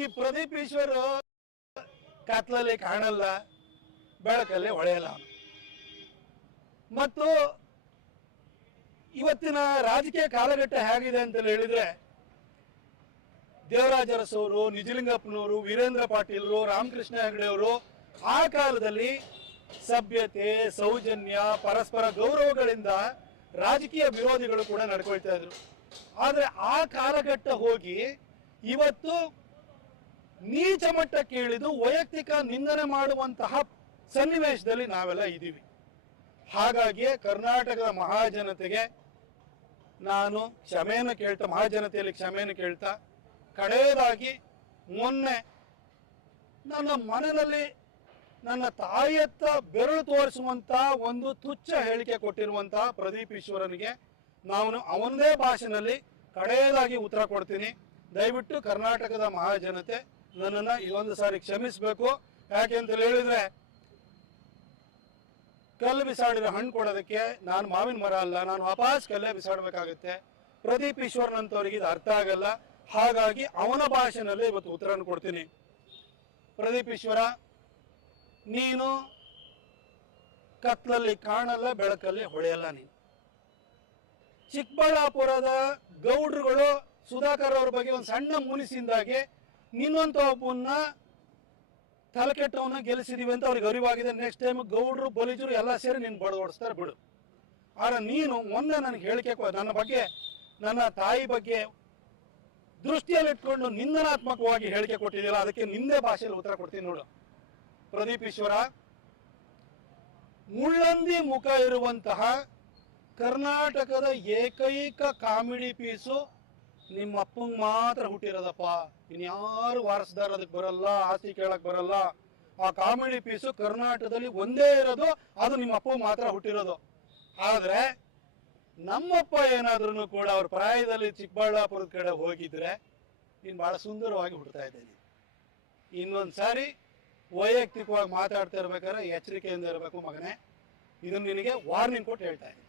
ಈ ಪ್ರದೀಪ್ ಈಶ್ವರ್ ಕತ್ಲಲ್ಲಿ ಕಾಣಲ್ಲ, ಬೆಳಕಲ್ಲಿ ಹೊಳೆಯಲ್ಲ. ಮತ್ತು ಇವತ್ತಿನ ರಾಜಕೀಯ ಕಾಲಘಟ್ಟ ಹೇಗಿದೆ ಅಂತ ಹೇಳಿದ್ರೆ, ದೇವರಾಜ ಅರಸವರು, ನಿಜಲಿಂಗಪ್ಪನವರು, ವೀರೇಂದ್ರ ಪಾಟೀಲ್ರು, ರಾಮಕೃಷ್ಣ ಹೆಗಡೆಯವರು ಆ ಕಾಲದಲ್ಲಿ ಸಭ್ಯತೆ, ಸೌಜನ್ಯ, ಪರಸ್ಪರ ಗೌರವಗಳಿಂದ ರಾಜಕೀಯ ವಿರೋಧಿಗಳು ಕೂಡ ನಡ್ಕೊಳ್ತಾ ಇದ್ರು. ಆದರೆ ಆ ಕಾಲಘಟ್ಟ ಹೋಗಿ ಇವತ್ತು ನೀಚ ಮಟ್ಟಕ್ಕೆ ಇಳಿದು ವೈಯಕ್ತಿಕ ನಿಂದನೆ ಮಾಡುವಂತಹ ಸನ್ನಿವೇಶದಲ್ಲಿ ನಾವೆಲ್ಲ ಇದ್ದೀವಿ. ಹಾಗಾಗಿ ಕರ್ನಾಟಕದ ಮಹಾಜನತೆಗೆ ನಾನು ಕ್ಷಮೆಯನ್ನು ಕೇಳ್ತಾ, ಮಹಾಜನತೆಯಲ್ಲಿ ಕ್ಷಮೆಯನ್ನು ಕೇಳ್ತಾ, ಕಡೆಯದಾಗಿ ಮೊನ್ನೆ ನನ್ನ ಮನೆಯಲ್ಲಿ ನನ್ನ ತಾಯಿಯತ್ತ ಬೆರಳು ತೋರಿಸುವಂತ ಒಂದು ತುಚ್ಛ ಹೇಳಿಕೆ ಕೊಟ್ಟಿರುವಂತ ಪ್ರದೀಪ್ ಈಶ್ವರನಿಗೆ ನಾನು ಅವನದೇ ಭಾಷೆಯಲ್ಲಿ ಕಡೆಯದಾಗಿ ಉತ್ತರ ಕೊಡ್ತೀನಿ. ದಯವಿಟ್ಟು ಕರ್ನಾಟಕದ ಮಹಾಜನತೆ ನನ್ನನ್ನು ಇದೊಂದು ಸಾರಿ ಕ್ಷಮಿಸಬೇಕು. ಯಾಕೆಂತ ಹೇಳಿದ್ರೆ, ಕಲ್ಲು ಬಿಸಾಡಿರೋ ಹಣ್ಣು ಕೊಡೋದಕ್ಕೆ ನಾನು ಮಾವಿನ ಮರ ಅಲ್ಲ, ನಾನು ವಾಪಸ್ ಕಲ್ಲೇ ಬಿಸಾಡಬೇಕಾಗುತ್ತೆ. ಪ್ರದೀಪ್ ಈಶ್ವರನಂತವರಿಗೆ ಇದು ಅರ್ಥ ಆಗಲ್ಲ. ಹಾಗಾಗಿ ಅವನ ಭಾಷೆನಲ್ಲಿ ಇವತ್ತು ಉತ್ತರವನ್ನು ಕೊಡ್ತೀನಿ. ಪ್ರದೀಪ್ ಈಶ್ವರ, ನೀನು ಕತ್ಲಲ್ಲಿ ಕಾಣಲ್ಲ, ಬೆಳಕಲ್ಲಿ ಹೊಳೆಯಲ್ಲ. ನೀನು ಚಿಕ್ಕಬಳ್ಳಾಪುರದ ಗೌಡ್ರುಗಳು ಸುಧಾಕರ್ ಅವ್ರ ಬಗ್ಗೆ ಒಂದು ಸಣ್ಣ ಮುನಿಸಿಂದಾಗೆ ನಿನ್ನಂತ ಒಬ್ಬನ್ನ ತಲೆಕೆಟ್ಟವನ್ನ ಗೆಲ್ಲಿಸಿದೀವಿ ಅಂತ ಅವ್ರಿಗೆ ಅರಿವಾಗಿದೆ. ನೆಕ್ಸ್ಟ್ ಟೈಮ್ ಗೌಡ್ರು, ಬಲಿಜರು ಎಲ್ಲ ಸೇರಿ ನೀನು ಬಡದೋಡಿಸ್ತಾರೆ ಬಿಡು. ಆದ್ರೆ ನೀನು ಮೊನ್ನೆ ನನಗೆ ಹೇಳಿಕೆ, ನನ್ನ ಬಗ್ಗೆ, ನನ್ನ ತಾಯಿ ಬಗ್ಗೆ ದೃಷ್ಟಿಯಲ್ಲಿ ಇಟ್ಕೊಂಡು ನಿಂದನಾತ್ಮಕವಾಗಿ ಹೇಳಿಕೆ ಕೊಟ್ಟಿದ್ದಿಲ್ಲ. ಅದಕ್ಕೆ ನಿಂದೇ ಭಾಷೆಯಲ್ಲಿ ಉತ್ತರ ಕೊಡ್ತೀನಿ ನೋಡು. ಪ್ರದೀಪ್ ಈಶ್ವರ, ಮುಳ್ಳಂದಿ ಮುಖ ಇರುವಂತಹ ಕರ್ನಾಟಕದ ಏಕೈಕ ಕಾಮಿಡಿ ಪೀಸು ನಿಮ್ಮ ಅಪ್ಪಂಗೆ ಮಾತ್ರ ಹುಟ್ಟಿರೋದಪ್ಪ. ಇನ್ಯಾರು ವಾರಸದಾರ ಅದಕ್ಕೆ ಬರಲ್ಲ, ಆಸ್ತಿ ಕೇಳಕ್ ಬರಲ್ಲ. ಆ ಕಾಮಿಡಿ ಪೀಸು ಕರ್ನಾಟಕದಲ್ಲಿ ಒಂದೇ ಇರೋದು, ಅದು ನಿಮ್ಮ ಅಪ್ಪ ಮಾತ್ರ ಹುಟ್ಟಿರೋದು. ಆದ್ರೆ ನಮ್ಮಪ್ಪ ಏನಾದ್ರೂ ಕೂಡ ಅವ್ರ ಪ್ರಾಯದಲ್ಲಿ ಚಿಕ್ಕಬಳ್ಳಾಪುರದ ಕಡೆ ಹೋಗಿದ್ರೆ ನೀನು ಬಹಳ ಸುಂದರವಾಗಿ ಹುಡ್ತಾ ಇದ್ದೀನಿ. ಇನ್ನೊಂದ್ಸಾರಿ ವೈಯಕ್ತಿಕವಾಗಿ ಮಾತಾಡ್ತಾ ಇರ್ಬೇಕಾದ್ರೆ ಎಚ್ಚರಿಕೆಯಿಂದ ಇರಬೇಕು ಮಗನೇ. ಇದನ್ನು ನಿನಗೆ ವಾರ್ನಿಂಗ್ ಕೊಟ್ಟು ಹೇಳ್ತಾ ಇದ್ದೀನಿ.